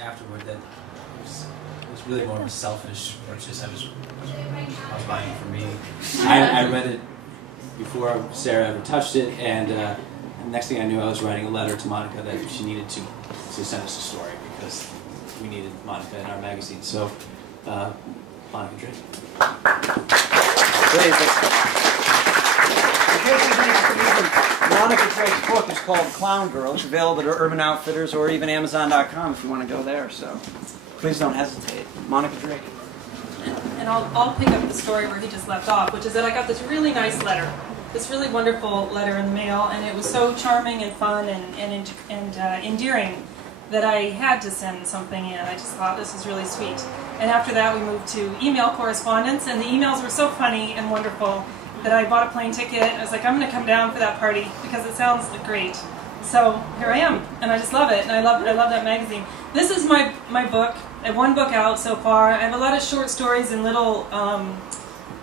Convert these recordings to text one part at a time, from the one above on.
afterward that it was really more of a selfish purchase. I was buying it for me. I read it before Sarah ever touched it, and the next thing I knew, I was writing a letter to Monica that she needed to send us a story because we needed Monica in our magazine. So, Monica Drake. Monica Drake's book is called Clown Girl. It's available at Urban Outfitters or even Amazon.com if you want to go there. So please don't hesitate. Monica Drake. And I'll pick up the story where he just left off, which is that I got this really nice letter, this really wonderful letter in the mail, and it was so charming and fun and endearing that I had to send something in. I just thought this was really sweet. And after that we moved to email correspondence, and the emails were so funny and wonderful that I bought a plane ticket. I was like, I'm going to come down for that party because it sounds great. So here I am, and I just love it, and I love that magazine. This is my book. I have one book out so far. I have a lot of short stories in little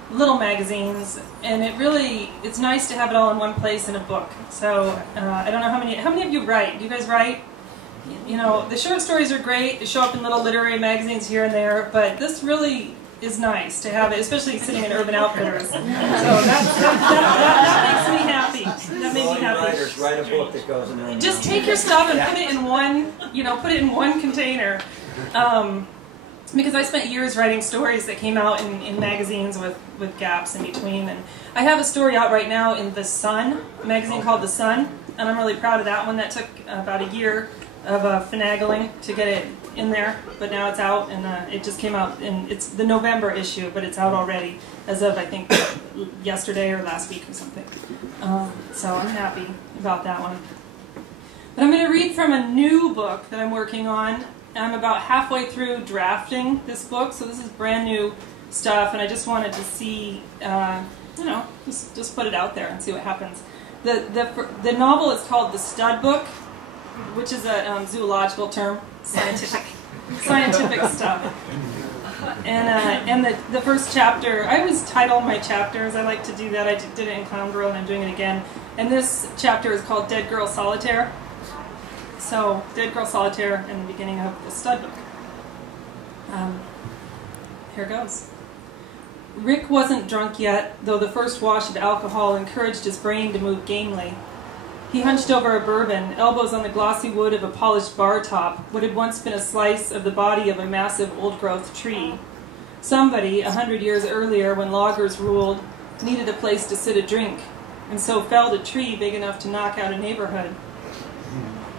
magazines, and it's nice to have it all in one place in a book. So I don't know how many of you write. Do you guys write? You know, the short stories are great. They show up in little literary magazines here and there, but this really is nice to have it, especially sitting in Urban Outfitters. So that makes me happy. That made me happy. Writers write a book that goes in there. Just take your stuff and put it in one container. Because I spent years writing stories that came out in magazines with gaps in between. And I have a story out right now in The Sun, a magazine called The Sun, and I'm really proud of that one. That took about a year of finagling to get it in there, but now it's out, and it just came out, and it's the November issue, but it's out already as of, I think, yesterday or last week or something. So I'm happy about that one. But I'm going to read from a new book that I'm working on. I'm about halfway through drafting this book, so this is brand new stuff, and I just wanted to see, just put it out there and see what happens. The novel is called The Stud Book, which is a zoological term, scientific stuff. And the first chapter, I always title my chapters. I like to do that. I did it in Clown Girl, and I'm doing it again. And this chapter is called Dead Girl Solitaire. So, Dead Girl Solitaire in the beginning of The Stud Book. Here goes. Rick wasn't drunk yet, though the first wash of alcohol encouraged his brain to move gamely. He hunched over a bourbon, elbows on the glossy wood of a polished bar top, what had once been a slice of the body of a massive old-growth tree. Somebody, 100 years earlier, when loggers ruled, needed a place to sit a drink, and so felled a tree big enough to knock out a neighborhood.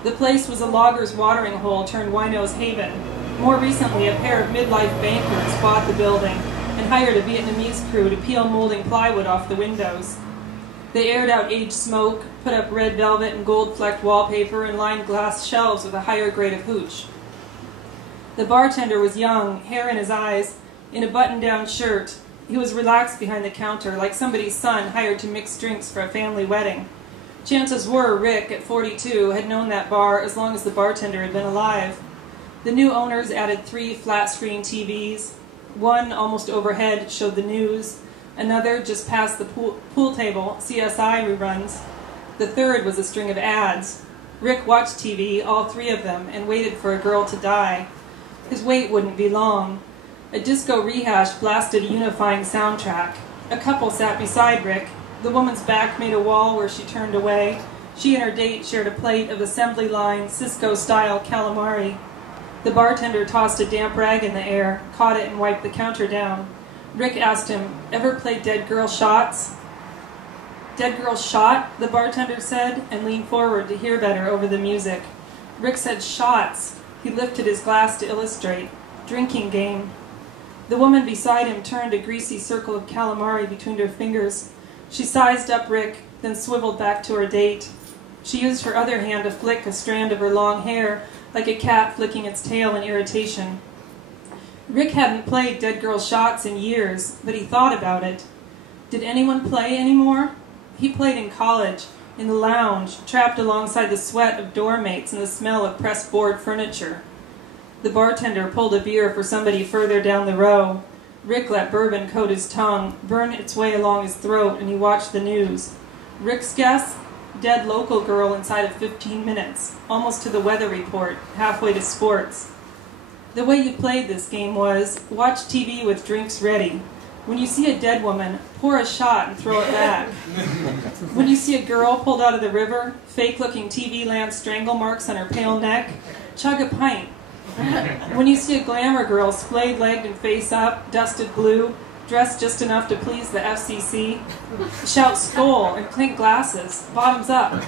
The place was a logger's watering hole turned wino's haven. More recently, a pair of midlife bankers bought the building and hired a Vietnamese crew to peel molding plywood off the windows. They aired out aged smoke, put up red velvet and gold-flecked wallpaper, and lined glass shelves with a higher grade of hooch. The bartender was young, hair in his eyes, in a button-down shirt. He was relaxed behind the counter, like somebody's son hired to mix drinks for a family wedding. Chances were Rick, at 42, had known that bar as long as the bartender had been alive. The new owners added 3 flat-screen TVs. One, almost overhead, showed the news. Another, just past the pool table, CSI reruns. The third was a string of ads. Rick watched TV, all 3 of them, and waited for a girl to die. His wait wouldn't be long. A disco rehash blasted a unifying soundtrack. A couple sat beside Rick. The woman's back made a wall where she turned away. She and her date shared a plate of assembly line, Cisco-style calamari. The bartender tossed a damp rag in the air, caught it and wiped the counter down. Rick asked him, "Ever play Dead Girl Shots?" "Dead Girl Shot?" the bartender said, and leaned forward to hear better over the music. Rick said, "Shots." He lifted his glass to illustrate. "Drinking game." The woman beside him turned a greasy circle of calamari between her fingers. She sized up Rick, then swiveled back to her date. She used her other hand to flick a strand of her long hair, like a cat flicking its tail in irritation. Rick hadn't played Dead Girl Shots in years, but he thought about it. Did anyone play anymore? He played in college, in the lounge, trapped alongside the sweat of dorm mates and the smell of pressed board furniture. The bartender pulled a beer for somebody further down the row. Rick let bourbon coat his tongue, burn its way along his throat, and he watched the news. Rick's guess? Dead local girl inside of 15 minutes, almost to the weather report, halfway to sports. The way you played this game was, watch TV with drinks ready. When you see a dead woman, pour a shot and throw it back. When you see a girl pulled out of the river, fake-looking TV lamp strangle marks on her pale neck, chug a pint. When you see a glamour girl splayed-legged and face up, dusted blue, dressed just enough to please the FCC, shout "Skol" and clink glasses, bottoms up.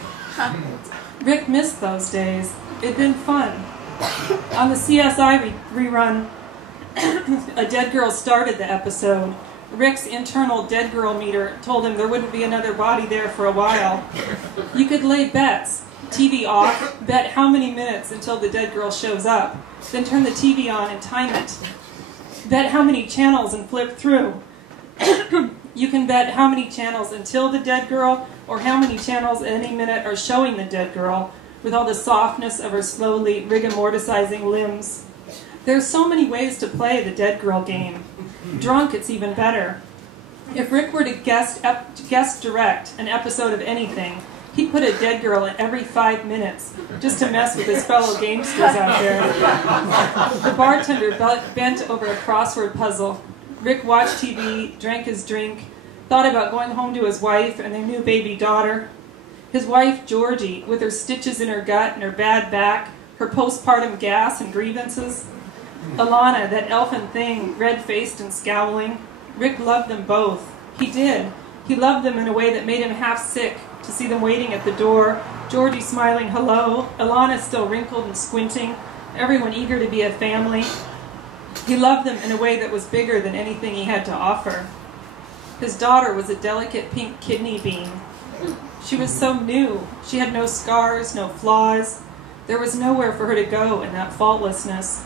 Rick missed those days. It'd been fun. On the CSI rerun, a dead girl started the episode. Rick's internal dead girl meter told him there wouldn't be another body there for a while. You could lay bets. TV off, bet how many minutes until the dead girl shows up, then turn the TV on and time it. Bet how many channels and flip through. You can bet how many channels until the dead girl, or how many channels at any minute are showing the dead girl, with all the softness of her slowly rigor-mortisizing limbs. There's so many ways to play the dead girl game. Drunk, it's even better. If Rick were to guest direct an episode of anything, he'd put a dead girl in every 5 minutes, just to mess with his fellow gamesters out there. The bartender bent over a crossword puzzle. Rick watched TV, drank his drink, thought about going home to his wife and their new baby daughter. His wife, Georgie, with her stitches in her gut and her bad back, her postpartum gas and grievances. Alana, that elfin thing, red-faced and scowling. Rick loved them both. He did. He loved them in a way that made him half sick to see them waiting at the door, Georgie smiling hello, Alana still wrinkled and squinting, everyone eager to be a family. He loved them in a way that was bigger than anything he had to offer. His daughter was a delicate pink kidney bean. She was so new. She had no scars, no flaws. There was nowhere for her to go in that faultlessness.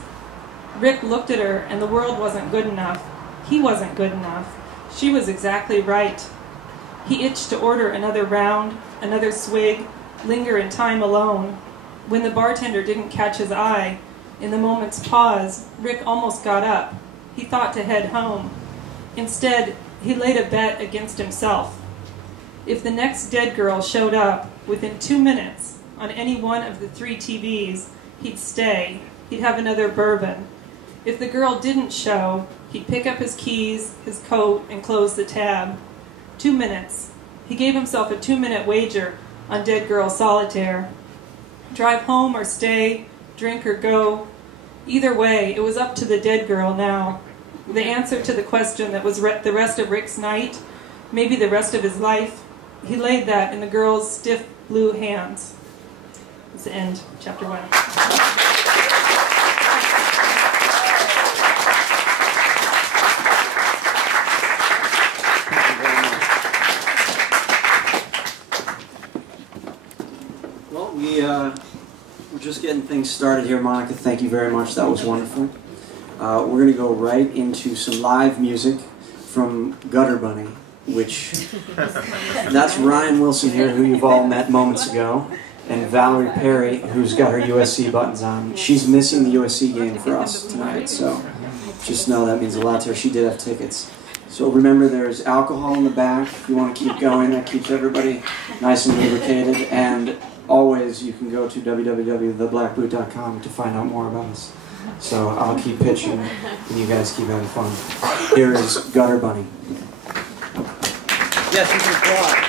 Rick looked at her, and the world wasn't good enough. He wasn't good enough. She was exactly right. He itched to order another round, another swig, linger in time alone. When the bartender didn't catch his eye, in the moment's pause, Rick almost got up. He thought to head home. Instead, he laid a bet against himself. If the next dead girl showed up within 2 minutes on any one of the 3 TVs, he'd stay. He'd have another bourbon. If the girl didn't show, he'd pick up his keys, his coat, and close the tab. 2 minutes. He gave himself a 2-minute wager on Dead Girl Solitaire. Drive home or stay, drink or go. Either way, it was up to the dead girl now. The answer to the question that was the rest of Rick's night, maybe the rest of his life, he laid that in the girl's stiff blue hands. That's the end, chapter 1. We're just getting things started here, Monica. Thank you very much. That was wonderful. We're going to go right into some live music from Gutter Bunny, which that's Ryan Wilson here, who you've all met moments ago, and Valerie Perry, who's got her USC buttons on. She's missing the USC game for us tonight, so just know that means a lot to her. She did have tickets. So remember, there's alcohol in the back if you want to keep going. That keeps everybody nice and lubricated. And always, you can go to www.theblackboot.com to find out more about us. So I'll keep pitching, and you guys keep having fun. Here is Gutter Bunny. Yes, you can applaud.